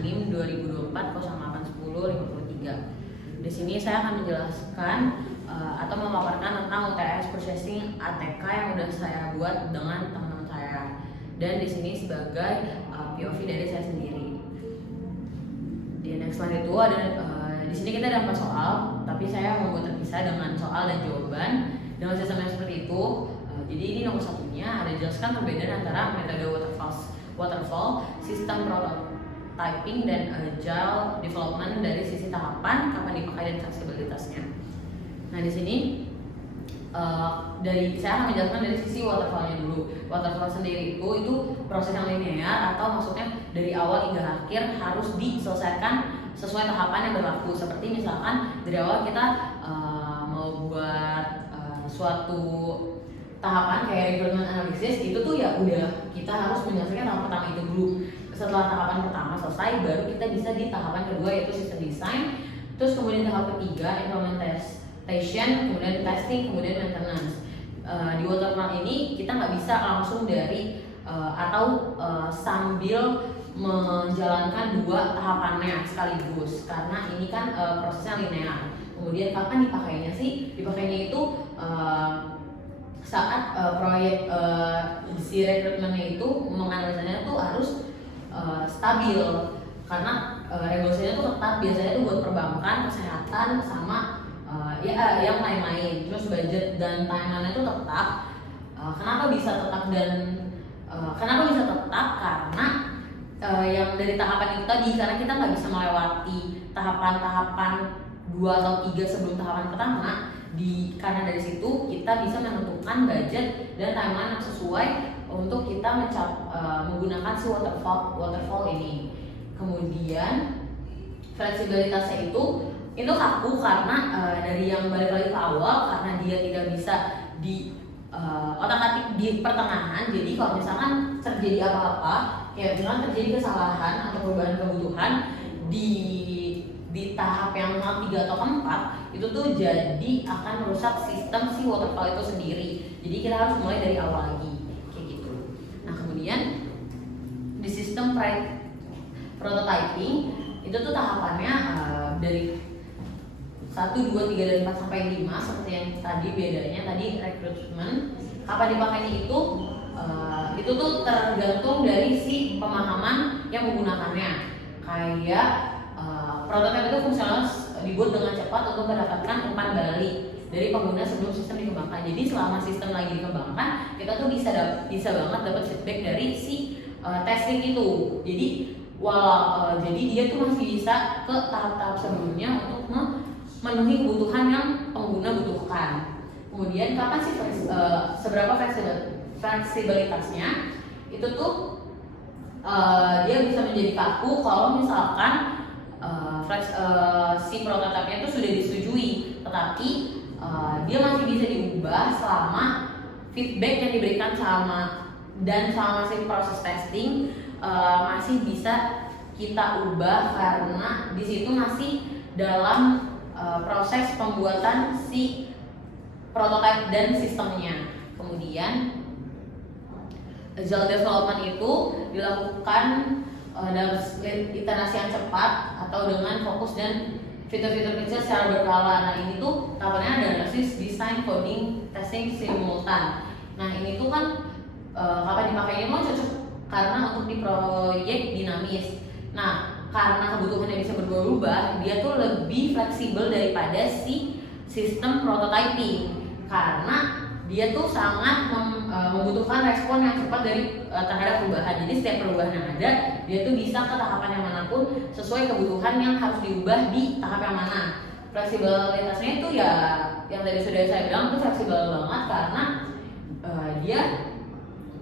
NIM 2024-0810-53. Di sini saya akan menjelaskan atau memaparkan tentang UTS Processing ATK yang udah saya buat dengan teman-teman saya. Dan di sini sebagai POV dari saya sendiri. Di next slide itu ada di sini kita ada 4 soal, tapi saya membuat terpisah dengan soal dan jawaban dengan sistem yang seperti itu. Jadi ini nomor satunya ada jelaskan perbedaan antara metode waterfall, sistem prototyping dan agile development dari sisi tahapan, kapan dipakai dan fleksibilitasnya. Nah di sini saya akan menjelaskan dari sisi waterfallnya dulu. Waterfall sendiri itu proses yang linear atau maksudnya dari awal hingga akhir harus diselesaikan sesuai tahapan yang berlaku. Seperti misalkan dari awal kita mau buat suatu tahapan kayak recruitment analysis, itu tuh ya udah kita harus menyelesaikan tahap pertama itu dulu. Setelah tahapan pertama selesai, baru kita bisa di tahapan kedua yaitu sistem design. Terus kemudian tahap ketiga implementation, kemudian testing, kemudian maintenance. Di waterfall ini kita nggak bisa langsung dari atau sambil menjalankan dua tahapannya sekaligus, karena ini kan prosesnya linear. Kemudian kapan dipakainya sih? Dipakainya itu saat proyek si rekrutmennya itu menganalisanya tuh harus stabil, karena regulasinya tuh ketat, biasanya tuh buat perbankan, kesehatan, sama yang lain-lain. Terus budget dan timeline itu tetap. Kenapa bisa tetap karena yang dari tahapan itu tadi, karena kita nggak bisa melewati tahapan-tahapan 2 atau 3 sebelum tahapan pertama. Karena dari situ kita bisa menentukan budget dan timeline yang sesuai untuk kita menggunakan si waterfall ini. Kemudian fleksibilitasnya itu kaku karena dari yang balik lagi ke awal, karena dia tidak bisa di otak-atik di pertengahan. Jadi kalau misalkan terjadi apa-apa, kayak misalkan terjadi kesalahan atau perubahan kebutuhan di tahap yang 3 atau 4, itu tuh jadi akan merusak sistem si waterfall itu sendiri. Jadi kita harus mulai dari awal lagi kayak gitu. Nah kemudian di sistem prototyping itu tuh tahapannya dari 1, 2, 3, dan 4 sampai 5 seperti yang tadi. Bedanya tadi rekrutmen, kapan dipakainya itu tuh tergantung dari si pemahaman yang menggunakannya. Kayak prototipe itu fungsional dibuat dengan cepat untuk mendapatkan umpan balik dari pengguna sebelum sistem dikembangkan. Jadi selama sistem lagi dikembangkan, kita tuh bisa banget dapat feedback dari si testing itu. Jadi jadi dia tuh masih bisa ke tahap-tahap sebelumnya untuk memenuhi kebutuhan yang pengguna butuhkan. Kemudian kapan sih seberapa fleksibilitasnya? Itu tuh dia bisa menjadi kaku kalau misalkan si prototipenya itu sudah disetujui, tetapi dia masih bisa diubah selama feedback yang diberikan selama si proses testing masih bisa kita ubah, karena di situ masih dalam proses pembuatan si prototipe dan sistemnya. Kemudian agile development itu dilakukan dalam iterasi yang cepat atau dengan fokus dan fitur-fitur kecil secara berkala. Nah ini tuh tahapannya ada analisis, design, coding, testing simultan. Nah ini tuh kan kapan dipakainya mau cocok karena untuk di proyek dinamis. Nah karena kebutuhannya bisa berubah-ubah, dia tuh lebih fleksibel daripada si sistem prototyping, karena dia tuh sangat membutuhkan respon yang cepat terhadap perubahan. Jadi setiap perubahan yang ada, dia tuh bisa ke tahapan yang manapun sesuai kebutuhan yang harus diubah di tahap yang mana. Fleksibilitasnya itu ya yang tadi sudah saya bilang tuh fleksibel banget, karena dia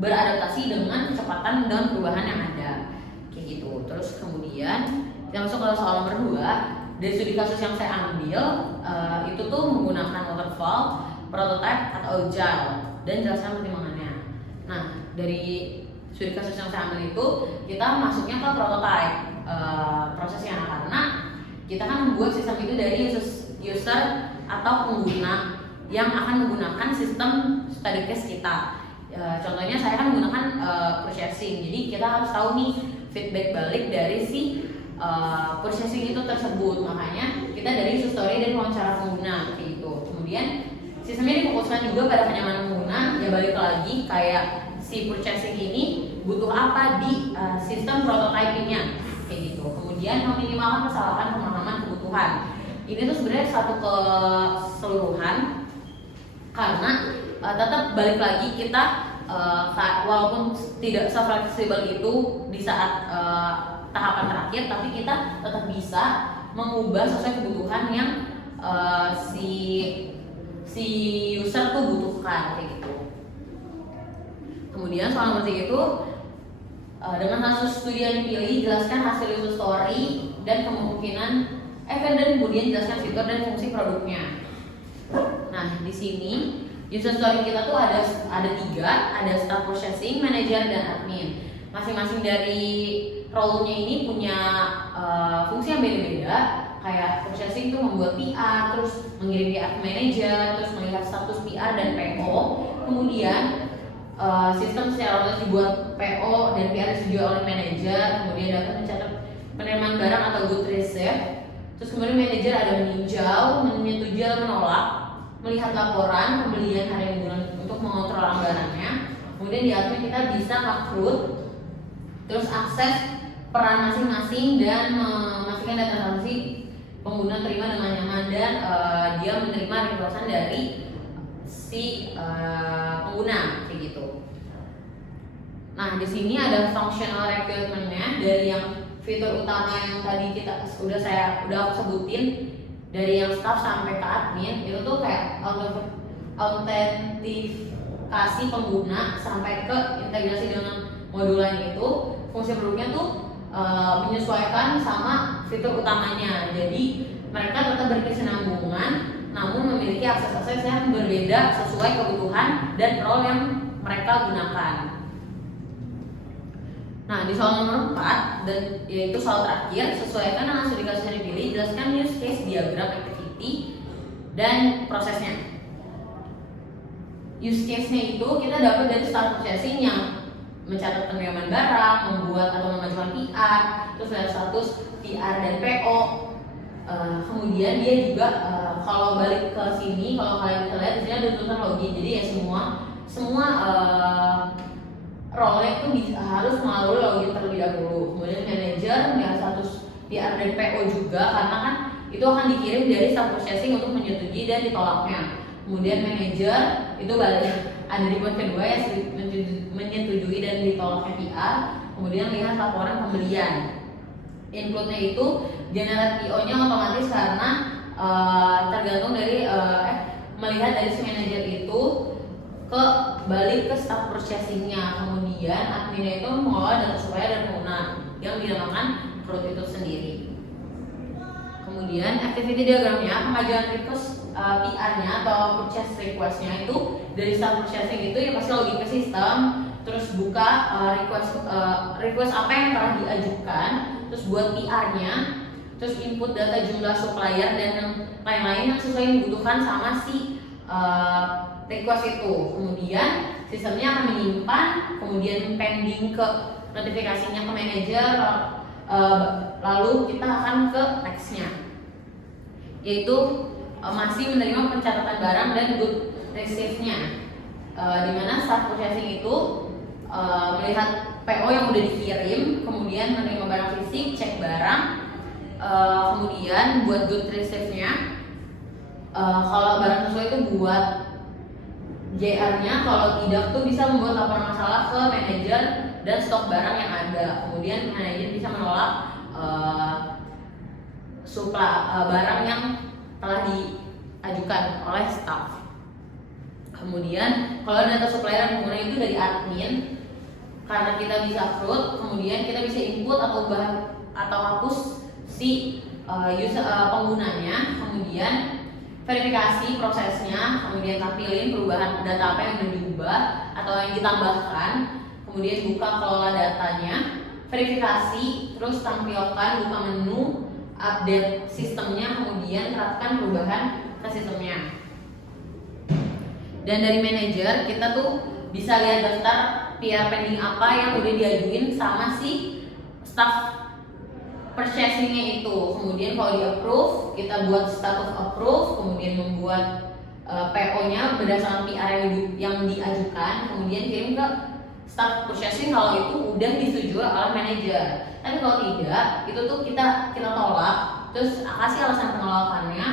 beradaptasi dengan kecepatan dan perubahan yang ada kayak gitu. Terus kemudian kita masuk ke soal nomor 2. Dari studi kasus yang saya ambil itu tuh menggunakan waterfall, prototype atau agile, dan jelaskan pertimbangannya. Nah dari studi kasus yang saya ambil itu kita masuknya ke prototype prosesnya, karena kita kan membuat sistem itu dari user atau pengguna yang akan menggunakan sistem study case kita. Contohnya saya kan menggunakan processing, jadi kita harus tahu nih feedback balik dari si purchasing itu tersebut. Makanya kita dari user story dan wawancara pengguna kayak gitu. Kemudian sistemnya difokuskan juga pada kenyamanan pengguna. Ya balik lagi kayak si purchasing ini butuh apa di sistem prototypingnya kayak gitu. Kemudian meminimalkan kesalahan pemahaman kebutuhan. Ini tuh sebenarnya satu keseluruhan karena tetap balik lagi kita walaupun tidak se-fleksibel itu di saat tahapan terakhir, tapi kita tetap bisa mengubah sesuai kebutuhan yang si user tuh butuhkan kayak gitu. Kemudian soal nomor 3 itu dengan kasus studi yang dipilih, jelaskan hasil user story dan kemungkinan dan kemudian jelaskan fitur dan fungsi produknya. Nah, di sini user story kita tuh ada 3, ada staff processing, manager, dan admin. Masing-masing dari role-nya ini punya fungsi yang beda-beda. Kayak processing itu membuat PR, terus mengirim PR ke manager, terus melihat status PR dan PO. Kemudian sistem secara otomatis dibuat PO dan PR disetujui oleh manajer. Kemudian dapat mencatat penerimaan barang atau good receipt. Terus kemudian manajer ada meninjau, menyetujui atau menolak, melihat laporan pembelian harian bulan untuk mengontrol anggarannya. Kemudian di admin kita bisa nge-recruit, terus akses peran masing-masing dan memastikan data transaksi pengguna terima dengan nyaman dan dia menerima requestan dari si pengguna kayak gitu. Nah, di sini ada functional requirement-nya dari yang fitur utama yang tadi udah aku sebutin, dari yang staff sampai ke admin itu tuh kayak autentikasi pengguna sampai ke integrasi dengan modul lain itu. Fungsi produknya tuh menyesuaikan sama fitur utamanya. Jadi mereka tetap berkesinambungan namun memiliki akses-akses yang berbeda sesuai kebutuhan dan role yang mereka gunakan. Nah, di soal nomor 4 dan yaitu soal terakhir, sesuaikan dengan studi kasus yang dipilih, jelaskan use case diagram activity dan prosesnya. Use case-nya itu kita dapat dari start processing yang mencatat penerimaan barang, membuat atau memajukan PR, terus lihat status PR dan PO. Kemudian dia juga kalau balik ke sini, kalau kalian bisa lihat di sini ada tulisan login. Jadi ya semua role itu harus melalui login terlebih dahulu. Kemudian manager melihat status PR dan PO juga karena kan itu akan dikirim dari staff processing untuk menyetujui dan ditolaknya. Kemudian manager itu balik ada di poin kedua ya, menyetujui dan ditolaknya PR. Kemudian lihat laporan pembelian. Include-nya itu generate PO-nya otomatis karena tergantung dari melihat dari si manager itu ke balik ke staff processing-nya. Kemudian adminnya itu mengelola data supplier dan pengguna yang dinamakan produk itu sendiri. Kemudian activity diagramnya, pengajuan request PR-nya atau purchase request-nya itu dari staff processing itu ya pasti login ke sistem, terus buka request apa yang telah diajukan, terus buat PR-nya, terus input data jumlah supplier dan yang lain-lain yang sesuai yang dibutuhkan sama si request itu. Kemudian sistemnya akan menyimpan, kemudian pending ke notifikasinya ke manager, lalu kita akan ke next-nya, yaitu masih menerima pencatatan barang dan good receipt-nya, dimana staff processing itu melihat PO yang udah dikirim, kemudian menerima barang fisik, cek barang, kemudian buat good receipt-nya, kalau barang sesuai itu buat JR-nya, kalau tidak tuh bisa membuat laporan masalah ke manajer dan stok barang yang ada. Kemudian manajer bisa menolak barang yang telah diajukan oleh staff. Kemudian kalau data supplier dan pengguna itu dari admin, karena kita bisa upload, kemudian kita bisa input atau hapus si penggunanya, kemudian verifikasi prosesnya, kemudian tampilin perubahan data apa yang sudah diubah atau yang ditambahkan, kemudian buka kelola datanya, verifikasi, terus tampilkan buka menu, update sistemnya, kemudian terapkan perubahan ke sistemnya. Dan dari manajer kita tuh bisa lihat daftar PR pending apa yang udah diajuin sama si staff purchasing-nya itu. Kemudian kalau di approve, kita buat status approve, kemudian membuat PO-nya berdasarkan PR yang diajukan, kemudian kirim ke staff purchasing kalau itu udah disetujui oleh manajer. Tapi kalau tidak, itu tuh kita tolak, terus kasih alasan penolakannya,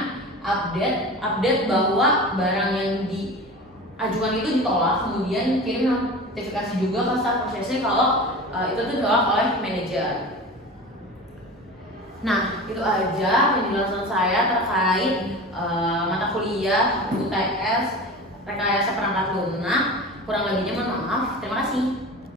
update bahwa barang yang diajukan itu ditolak, kemudian kirim notifikasi juga ke staff purchasing kalau itu tuh ditolak oleh manajer. Nah, itu aja penjelasan saya terkait mata kuliah UTS rekayasa perangkat lunak. Kurang lebihnya mohon maaf. Terima kasih.